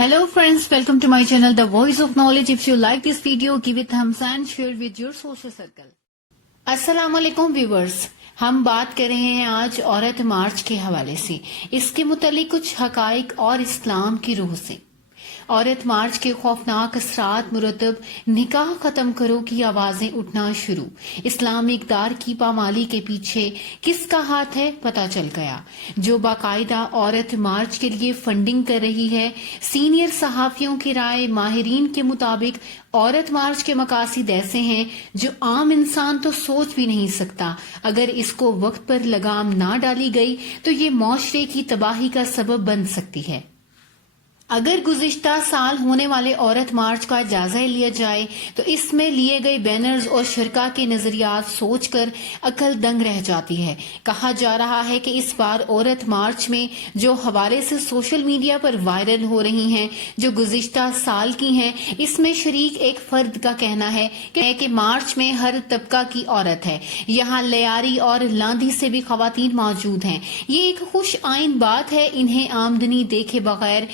Hello friends, welcome to my channel The Voice of Knowledge. If you like this video, give it thumbs and share with your social circle. अस्सलाम वालेकुम viewers, हम बात कर रहे हैं आज औरत मार्च के हवाले से, इसके मुतालिक कुछ हकाइक और इस्लाम की रूह से। औरत मार्च के खौफनाक असरात मुरतब, निकाह खत्म करो की आवाजें उठना शुरू। इस्लामी इक़दार की पामाली के पीछे किसका हाथ है पता चल गया। जो बाकायदा औरत मार्च के लिए फंडिंग कर रही है। सीनियर सहाफियों की राय माहिरीन के मुताबिक औरत मार्च के मकासद ऐसे हैं जो आम इंसान तो सोच भी नहीं सकता। अगर इसको वक्त पर लगाम ना डाली गई तो ये मुआशरे की तबाही का सबब बन सकती है। अगर गुज़िश्ता साल होने वाले औरत मार्च का जायजा लिया जाए तो इसमें लिए गए बैनर्स और शिरका के नजरियात सोचकर अकल दंग रह जाती है। कहा जा रहा है कि इस बार औरत मार्च में जो हवाले से सोशल मीडिया पर वायरल हो रही हैं, जो गुज़िश्ता साल की हैं, इसमें शरीक एक फर्द का कहना है कि मार्च में हर तबका की औरत है। यहाँ लियारी और लांधी से भी खवातीन मौजूद हैं। ये एक खुश आइन बात है। इन्हें आमदनी देखे बगैर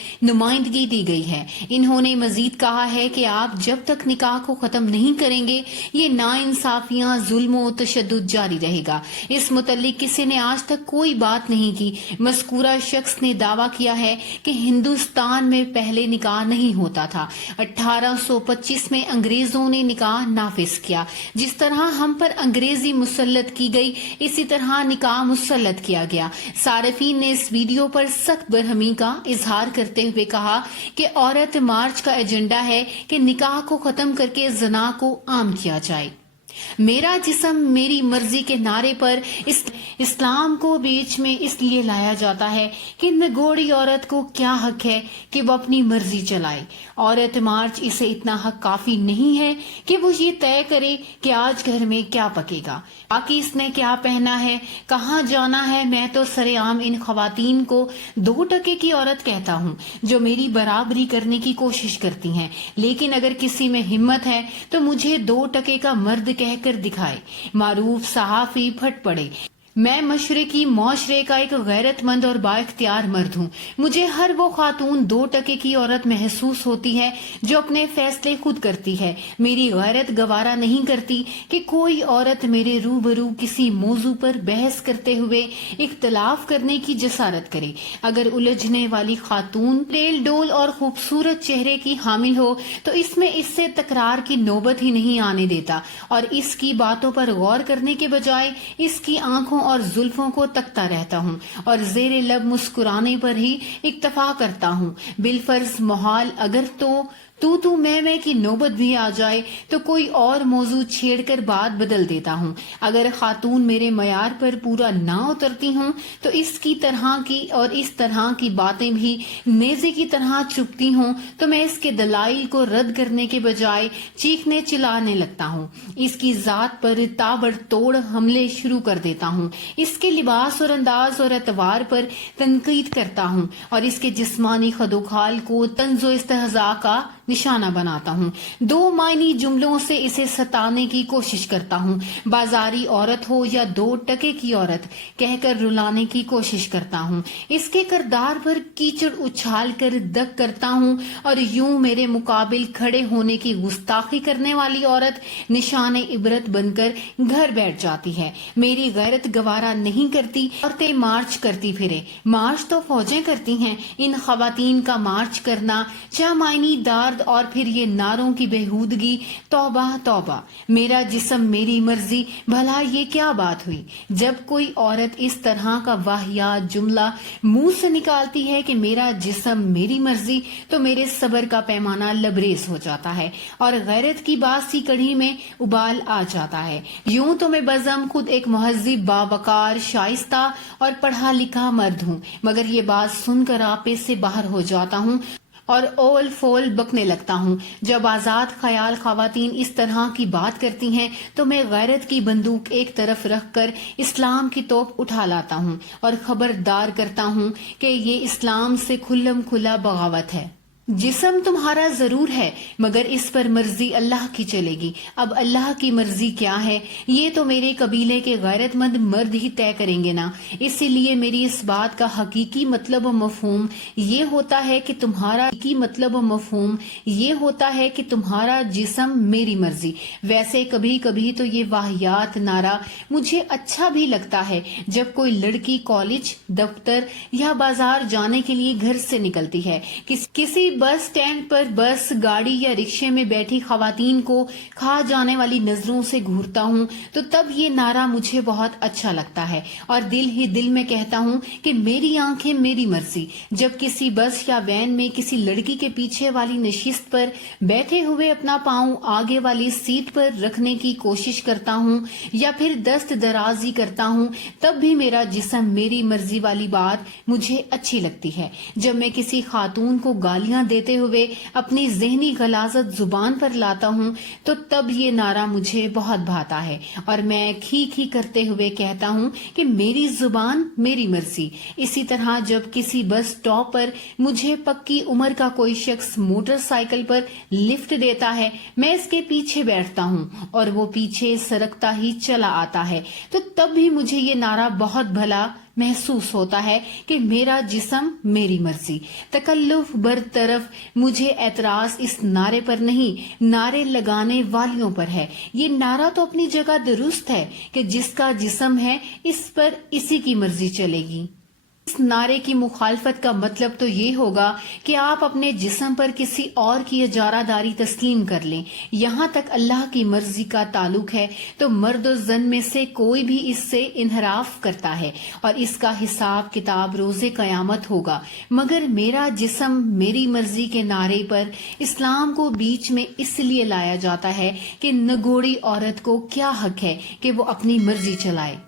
नुमाइंदगी दी गई है। इन्होंने मजीद कहा है कि आप जब तक निकाह को खत्म नहीं करेंगे ये नाइंसाफियां, जुल्म और तशद्दुद जारी रहेगा। इस मुतल्लिक किसी ने आज तक कोई बात नहीं की। मज़कूरा शख्स ने दावा किया है कि हिंदुस्तान में पहले निकाह नहीं होता था। 1825 में अंग्रेजों ने निकाह नाफिज किया। जिस तरह हम पर अंग्रेजी मुसल्लत की गई, इसी तरह निकाह मुसल्लत किया गया। सारिफीन ने इस वीडियो पर सख्त बरहमी का इजहार करते हुए कहा कि औरत मार्च का एजेंडा है कि निकाह को खत्म करके ज़ना को आम किया जाए। मेरा जिस्म मेरी मर्जी के नारे पर इस्लाम को बीच में इसलिए लाया जाता है कि नगोड़ी औरत को क्या हक है कि वो अपनी मर्जी चलाए। औरत मार्च इसे इतना हक काफी नहीं है कि वो ये तय करे कि आज घर में क्या पकेगा, बाकी इसने क्या पहना है, कहाँ जाना है। मैं तो सरेआम इन खवातीन को 2 टके की औरत कहता हूँ जो मेरी बराबरी करने की कोशिश करती हैं। लेकिन अगर किसी में हिम्मत है तो मुझे 2 टके का मर्द कहकर दिखाए। मारूफ सहाफी फट पड़े। मैं मशरकी मुआशरे का एक गैरतमंद और बाइख्तियार मर्द हूँ। मुझे हर वो खातून 2 टके की औरत महसूस होती है जो अपने फैसले खुद करती है। मेरी गैरत गवारा नहीं करती कि कोई औरत मेरे रूबरू किसी मौजू पर बहस करते हुए इख्तलाफ करने की जसारत करे। अगर उलझने वाली खातून तेल डोल और खूबसूरत चेहरे की हामिल हो तो इसमें इससे तकरार की नौबत ही नहीं आने देता और इसकी बातों पर गौर करने के बजाय इसकी आंखों और जुल्फों को तकता रहता हूँ और जेरे लब मुस्कुराने पर ही इक्तफा करता हूँ। बिलफर्ज मोहाल अगर तो तू मैं की नौबत भी आ जाए तो कोई और मौजू छेड़कर बात बदल देता हूँ। अगर खातून मेरे मयार पर पूरा ना उतरती हूँ तो इसकी तरह की और इस तरह की बातें भी नेज़े की तरह चुभती हूँ तो मैं इसके दलाइल को रद्द करने के बजाय चीखने चिल्लाने लगता हूँ। इसकी जात पर ताबड़तोड़ हमले शुरू कर देता हूँ। इसके लिबास और अंदाज और एतवार पर तनकीद करता हूँ और इसके जिस्मानी खदोखाल को तंज़ो इस्तेहज़ा का निशाना बनाता हूँ। 2 मायनी जुमलों से इसे सताने की कोशिश करता हूँ। बाजारी औरत हो या 2 टके की औरत कहकर रुलाने की कोशिश करता हूँ। इसके किरदार पर कीचड़ उछाल कर दग करता हूँ और यूं मेरे मुकाबिल खड़े होने की गुस्ताखी करने वाली औरत निशाने इबरत बनकर घर बैठ जाती है। मेरी गैरत गवारा नहीं करती। औरतें मार्च करती फिरे। मार्च तो फौजें करती हैं। इन खवातीन का मार्च करना चामायनी दार और फिर ये नारों की बेहूदगी, तौबा तौबा, मेरा जिस्म मेरी मर्जी, भला ये क्या बात हुई। जब कोई औरत इस तरह का वाहियात जुमला मुंह से निकालती है कि मेरा जिस्म मेरी मर्जी, तो मेरे सब्र का पैमाना लबरेज हो जाता है और गैरत की बासी कढ़ी में उबाल आ जाता है। यूं तो मैं बज़म खुद एक मुहज़्ज़िब, बावकार, शाइस्ता और पढ़ा लिखा मर्द हूँ, मगर ये बात सुनकर आपे से बाहर हो जाता हूँ और ओल फोल बकने लगता हूँ। जब आजाद ख्याल खवातीन इस तरह की बात करती हैं तो मैं गैरत की बंदूक एक तरफ रखकर इस्लाम की तोप उठा लाता हूँ और खबरदार करता हूँ कि ये इस्लाम से खुल्लम खुला बगावत है। जिस्म तुम्हारा जरूर है मगर इस पर मर्जी अल्लाह की चलेगी। अब अल्लाह की मर्जी क्या है ये तो मेरे कबीले के गैरतमंद मर्द ही तय करेंगे ना। इसीलिए मेरी इस बात का हकीकी मतलब मफहूम ये होता है कि तुम्हारा जिस्म मेरी मर्जी। वैसे कभी कभी तो ये वाहियात नारा मुझे अच्छा भी लगता है जब कोई लड़की कॉलेज, दफ्तर या बाजार जाने के लिए घर से निकलती है, किसी बस स्टैंड पर बस, गाड़ी या रिक्शे में बैठी खवातीन को खा जाने वाली नजरों से घूरता हूँ तो तब ये नारा मुझे बहुत अच्छा लगता है और दिल ही दिल में कहता हूँ कि मेरी आंखें मेरी मर्जी। जब किसी बस या वैन में किसी लड़की के पीछे वाली नशिस्त पर बैठे हुए अपना पाँव आगे वाली सीट पर रखने की कोशिश करता हूँ या फिर दस्त दराजी करता हूँ तब भी मेरा जिस्म मेरी मर्जी वाली बात मुझे अच्छी लगती है। जब मैं किसी खातून को गालियां देते हुए अपनी ज़हनी गलाजत जुबान पर लाता हूँ तो तब ये नारा मुझे बहुत भाता है और मैं खी करते हुए कहता हूँ कि मेरी जुबान मेरी मर्जी। इसी तरह जब किसी बस स्टॉप पर मुझे पक्की उम्र का कोई शख्स मोटरसाइकिल पर लिफ्ट देता है, मैं इसके पीछे बैठता हूँ और वो पीछे सरकता ही चला आता है तो तब भी मुझे ये नारा बहुत भला महसूस होता है कि मेरा जिस्म मेरी मर्जी। तकल्लुफ बरतरफ, मुझे एतराज इस नारे पर नहीं, नारे लगाने वालियों पर है। ये नारा तो अपनी जगह दुरुस्त है कि जिसका जिस्म है इस पर इसी की मर्जी चलेगी। इस नारे की मुखालफत का मतलब तो ये होगा कि आप अपने जिस्म पर किसी और की इजारादारी तस्लीम कर लें। यहाँ तक अल्लाह की मर्जी का ताल्लुक है तो मर्द और जन में से कोई भी इससे इनहराफ करता है और इसका हिसाब किताब रोजे कयामत होगा। मगर मेरा जिस्म मेरी मर्जी के नारे पर इस्लाम को बीच में इसलिए लाया जाता है कि नगोड़ी औरत को क्या हक है कि वो अपनी मर्जी चलाए।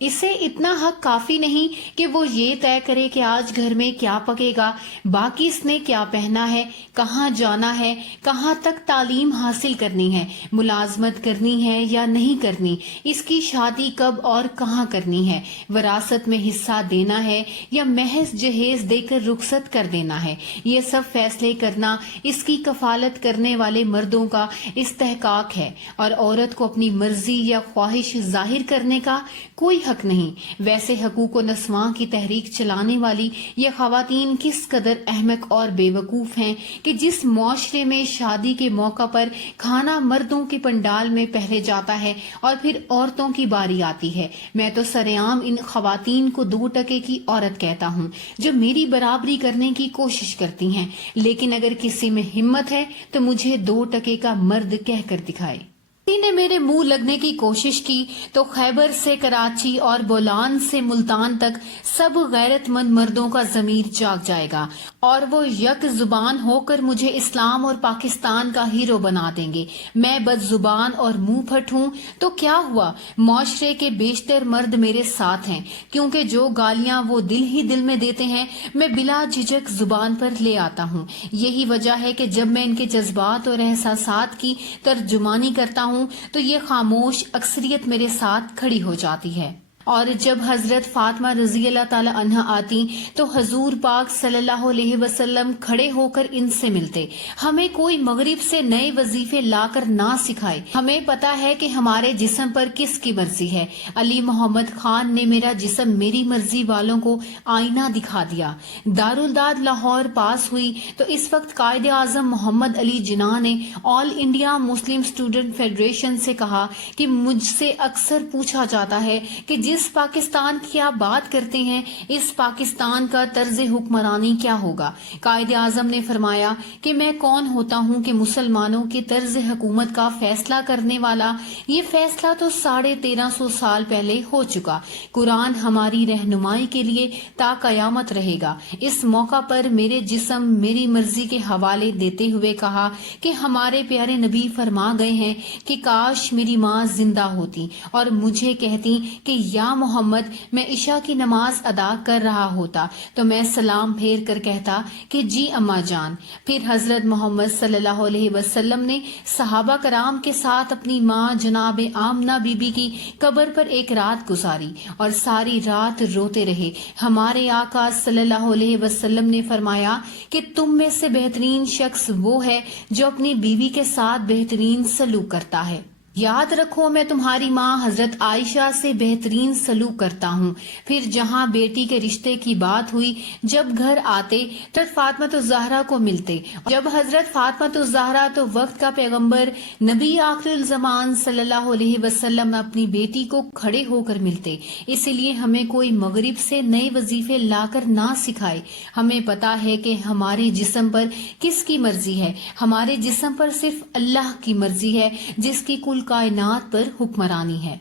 इसे इतना हक काफी नहीं कि वो ये तय करे कि आज घर में क्या पकेगा, बाकी इसने क्या पहना है, कहाँ जाना है, कहाँ तक तालीम हासिल करनी है, मुलाजमत करनी है या नहीं करनी, इसकी शादी कब और कहाँ करनी है, विरासत में हिस्सा देना है या महज जहेज देकर रुखसत कर देना है। ये सब फैसले करना इसकी कफालत करने वाले मर्दों का इस्तेहकाक है और औरत को अपनी मर्जी या ख्वाहिश जाहिर करने का कोई हक नहीं। वैसे हकूक नस्वां की तहरीक चलाने वाली ये खवातीन किस कदर अहमक और बेवकूफ हैं कि जिस मुआशरे में शादी के मौका पर खाना मर्दों के पंडाल में पहले जाता है और फिर औरतों की बारी आती है, मैं तो सरेआम इन खवातीन को 2 टके की औरत कहता हूँ जो मेरी बराबरी करने की कोशिश करती हैं। लेकिन अगर किसी में हिम्मत है तो मुझे 2 टके का मर्द कहकर दिखाए। किसी ने मेरे मुंह लगने की कोशिश की तो खैबर से कराची और बोलान से मुल्तान तक सब गैरतमंद मर्दों का ज़मीर जाग जाएगा और वो यक जुबान होकर मुझे इस्लाम और पाकिस्तान का हीरो बना देंगे। मैं बदजुबान और मुंह फट हूँ तो क्या हुआ, मुआशरे के बेशतर मर्द मेरे साथ हैं क्योंकि जो गालियां वो दिल ही दिल में देते हैं मैं बिला झिझक जुबान पर ले आता हूँ। यही वजह है कि जब मैं इनके जज्बात और एहसासात की तर्जुमानी करता हूँ तो ये खामोश अक्सरियत मेरे साथ खड़ी हो जाती है। और जब हजरत फातिमा रजी अल्लाह ताला अन्हा आती तो हजूर पाक सल्लल्लाहु अलैहि वसल्लम खड़े होकर इनसे मिलते। हमें कोई मगरिब से नए वजीफे लाकर ना सिखाए, हमें पता है कि हमारे जिस्म पर किसकी मर्जी है। अली मोहम्मद खान ने मेरा जिस्म मेरी मर्जी वालों को आईना दिखा दिया। दारुल दाद लाहौर पास हुई तो इस वक्त कायदे आजम मोहम्मद अली जिन्ना ने all India Muslim student federation से कहा कि मुझसे अक्सर पूछा जाता है कि जिस पाकिस्तान की आप बात करते हैं इस पाकिस्तान का तर्ज हुक्मरानी क्या होगा। कायदे आजम ने फरमाया कि मैं कौन होता हूं कि मुसलमानों के तर्ज हुकूमत का फैसला करने वाला, ये फैसला तो 1350 साल पहले हो चुका। कुरान हमारी रहनुमाई के लिए ता कयामत रहेगा। इस मौका पर मेरे जिस्म मेरी मर्जी के हवाले देते हुए कहा कि हमारे प्यारे नबी फरमा गए हैं कि काश मेरी माँ जिंदा होती और मुझे कहती कि या یا محمد میں عشاء کی نماز ادا کر رہا ہوتا تو میں سلام پھیر کر کہتا کہ جی اماں جان۔ پھر حضرت محمد صلی اللہ علیہ وسلم نے صحابہ کرام کے ساتھ اپنی ماں جناب آمنہ بی بی کی قبر پر ایک رات گزاری اور ساری رات روتے رہے۔ ہمارے آقا صلی اللہ علیہ وسلم نے فرمایا کہ تم میں سے بہترین شخص وہ ہے جو اپنی بیوی کے ساتھ بہترین سلوک کرتا ہے۔ یاد رکھو میں تمہاری ماں حضرت عائشہ سے بہترین سلوک کرتا ہوں۔ پھر جہاں بیٹی کے رشتے کی بات ہوئی، جب گھر آتے تو فاطمہ الزہرا کو ملتے، جب حضرت فاطمہ الزہرا تو وقت کا پیغمبر نبی آخر الزمان صلی اللہ علیہ وسلم اپنی بیٹی کو کھڑے ہو کر ملتے۔ اس لیے ہمیں کوئی مغرب سے نئے وظیفے لا کر نہ سکھائے۔ ہمیں پتا ہے کہ ہمارے جسم پر کس کی مرضی ہے، ہمارے جسم پر صرف اللہ کی مرضی ہے جس کی کل کائنات پر حکمرانی ہے۔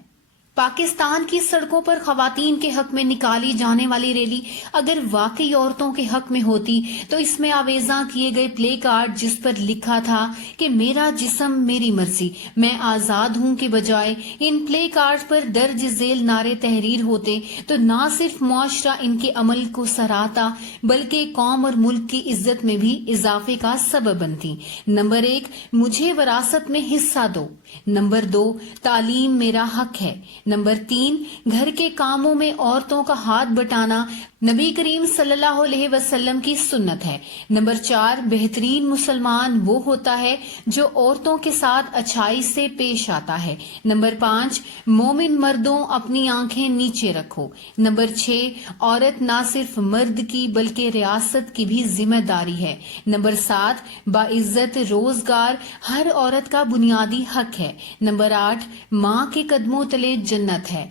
پاکستان کی سڑکوں پر خواتین کے حق میں نکالی جانے والی ریلی اگر واقعی عورتوں کے حق میں ہوتی تو اس میں آویزاں کیے گئے پلے کارڈ جس پر لکھا تھا کہ میرا جسم میری مرضی، میں آزاد ہوں کے بجائے ان پلے کارڈ پر درج ذیل نعرے تحریر ہوتے تو نہ صرف معاشرہ ان کے عمل کو سراہتا بلکہ قوم اور ملک کی عزت میں بھی اضافے کا سبب بنتی۔ نمبر 1، مجھے وراثت میں حصہ دو۔ نمبر 2، تعلیم میرا حق ہے۔ نمبر 3، گھر کے کاموں میں عورتوں کا ہاتھ بٹانا نبی کریم صلی اللہ علیہ وسلم کی سنت ہے۔ نمبر 4، بہترین مسلمان وہ ہوتا ہے جو عورتوں کے ساتھ اچھائی سے پیش آتا ہے۔ نمبر 5، مومن مردوں اپنی آنکھیں نیچے رکھو۔ نمبر 6، عورت نہ صرف مرد کی بلکہ ریاست کی بھی ذمہ داری ہے۔ نمبر 7، باعزت روزگار ہر عورت کا بنیادی حق ہے۔ نمبر 8، ماں کے قدموں تلے جنت ہے۔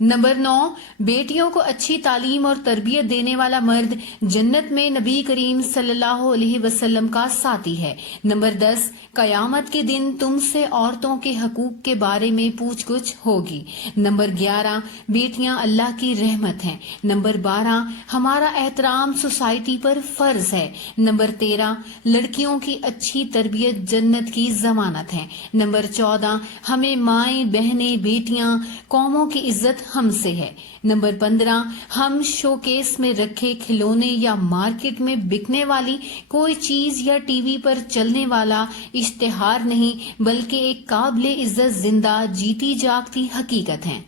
نمبر 9، بیٹیوں کو اچھی تعلیم اور تربیت دینے والا مرد جنت میں نبی کریم صلی اللہ علیہ وسلم کا ساتھی ہے۔ نمبر 10، قیامت کے دن تم سے عورتوں کے حقوق کے بارے میں پوچھ گچھ ہوگی۔ نمبر 11، بیٹیاں اللہ کی رحمت ہیں۔ نمبر 12، ہمارا احترام سوسائٹی پر فرض ہے۔ نمبر 13، لڑکیوں کی اچھی تربیت جنت کی ضمانت ہے۔ نمبر 14، ہمیں مائیں بہنیں بیٹیاں قوموں کی عزت ہم سے ہے۔ نمبر 15، ہم شوکیس میں رکھے کھلونے یا مارکیٹ میں بکنے والی کوئی چیز یا ٹی وی پر چلنے والا اشتہار نہیں بلکہ ایک قابل عزت زندہ جیتی جاگتی حقیقت ہیں۔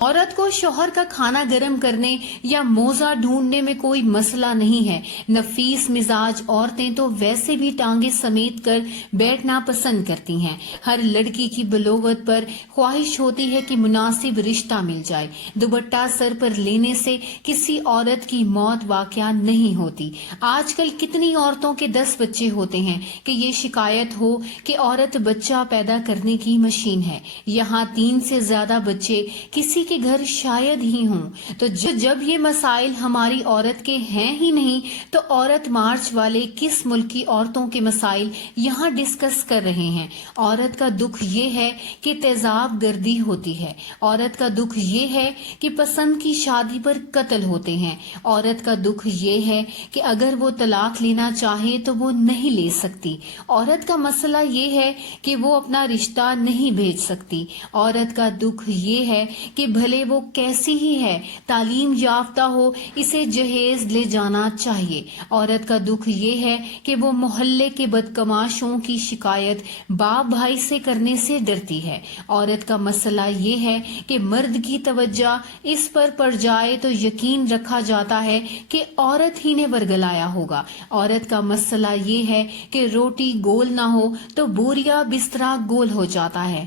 عورت کو شوہر کا کھانا گرم کرنے یا موزہ ڈھونڈنے میں کوئی مسئلہ نہیں ہے۔ نفیس مزاج عورتیں تو ویسے بھی ٹانگیں سمیٹ کر بیٹھنا پسند کرتی ہیں۔ ہر لڑکی کی بلوغت پر خواہش ہوتی ہے کہ مناسب رشتہ مل جائے۔ دوپٹہ سر پر لینے سے کسی عورت کی موت واقعہ نہیں ہوتی۔ آج کل کتنی عورتوں کے 10 بچے ہوتے ہیں کہ یہ شکایت ہو کہ عورت بچہ پیدا کرنے کی مشین ہے۔ یہاں 3 سے زیادہ بچے کسی کے گھر شاید ہی ہوں۔ تو جب یہ مسائل ہماری عورت کے ہیں ہی نہیں تو عورت مارچ والے کس ملک کی عورتوں کے مسائل یہاں ڈسکس کر رہے ہیں؟ عورت کا دکھ یہ ہے کہ تیزاب گردی ہوتی ہے۔ عورت کا دکھ یہ ہے کہ پسند کی شادی پر قتل ہوتے ہیں۔ عورت کا دکھ یہ ہے کہ اگر وہ طلاق لینا چاہے تو وہ نہیں لے سکتی۔ عورت کا مسئلہ یہ ہے کہ وہ اپنا رشتہ نہیں بھیج سکتی۔ عورت کا دکھ یہ ہے کہ بھلے وہ کیسی ہی ہے، تعلیم یافتہ ہو، اسے جہیز لے جانا چاہیے۔ عورت کا دکھ یہ ہے کہ وہ محلے کے بدکماشوں کی شکایت باپ بھائی سے کرنے سے ڈرتی ہے۔ عورت کا مسئلہ یہ ہے کہ مرد کی توجہ اس پر پڑ جائے تو یقین رکھا جاتا ہے کہ عورت ہی نے ورگلایا ہوگا۔ عورت کا مسئلہ یہ ہے کہ روٹی گول نہ ہو تو بوریا بسترا گول ہو جاتا ہے۔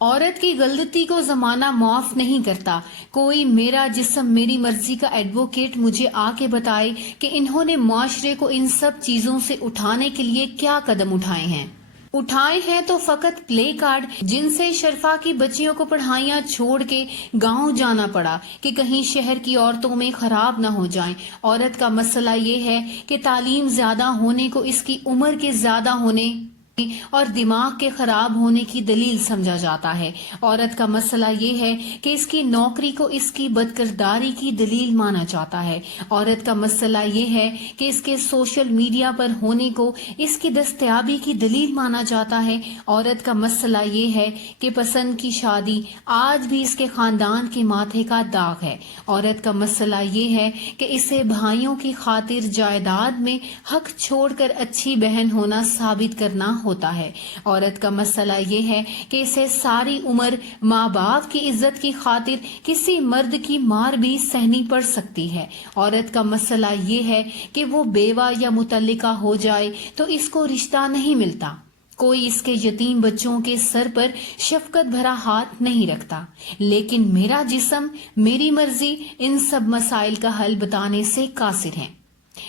عورت کی غلطی کو زمانہ معاف نہیں کرتا۔ کوئی میرا جسم میری مرضی کا ایڈوکیٹ مجھے آ کے بتائے کہ انہوں نے معاشرے کو ان سب چیزوں سے اٹھانے کے لیے کیا قدم اٹھائے ہیں۔ اٹھائے ہیں تو فقط پلے کارڈ جن سے شرفا کی بچیوں کو پڑھائیاں چھوڑ کے گاؤں جانا پڑا کہ کہیں شہر کی عورتوں میں خراب نہ ہو جائیں۔ عورت کا مسئلہ یہ ہے کہ تعلیم زیادہ ہونے کو اس کی عمر کے زیادہ ہونے اور دماغ کے خراب ہونے کی دلیل سمجھا جاتا ہے۔ عورت کا مسئلہ یہ ہے کہ اس کی نوکری کو اس کی بدکرداری کی دلیل مانا جاتا ہے۔ عورت کا مسئلہ یہ ہے کہ اس کے سوشل میڈیا پر ہونے کو اس کی دستیابی کی دلیل مانا جاتا ہے۔ عورت کا مسئلہ یہ ہے کہ پسند کی شادی آج بھی اس کے خاندان کے ماتھے کا داغ ہے۔ عورت کا مسئلہ یہ ہے کہ اسے بھائیوں کی خاطر جائیداد میں حق چھوڑ کر اچھی بہن ہونا ثابت کرنا ہوتا ہے۔ عورت کا مسئلہ یہ ہے کہ اسے ساری عمر ماں باپ کی عزت کی خاطر کسی مرد کی مار بھی سہنی پڑ سکتی ہے۔ عورت کا مسئلہ یہ ہے کہ وہ بیوہ یا مطلقہ ہو جائے تو اس کو رشتہ نہیں ملتا، کوئی اس کے یتیم بچوں کے سر پر شفقت بھرا ہاتھ نہیں رکھتا، لیکن میرا جسم میری مرضی ان سب مسائل کا حل بتانے سے قاصر ہے۔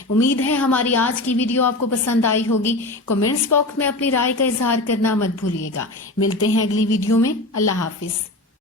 امید ہے ہماری آج کی ویڈیو آپ کو پسند آئی ہوگی۔ کمنٹس باکس میں اپنی رائے کا اظہار کرنا مت بھولیے گا۔ ملتے ہیں اگلی ویڈیو میں۔ اللہ حافظ۔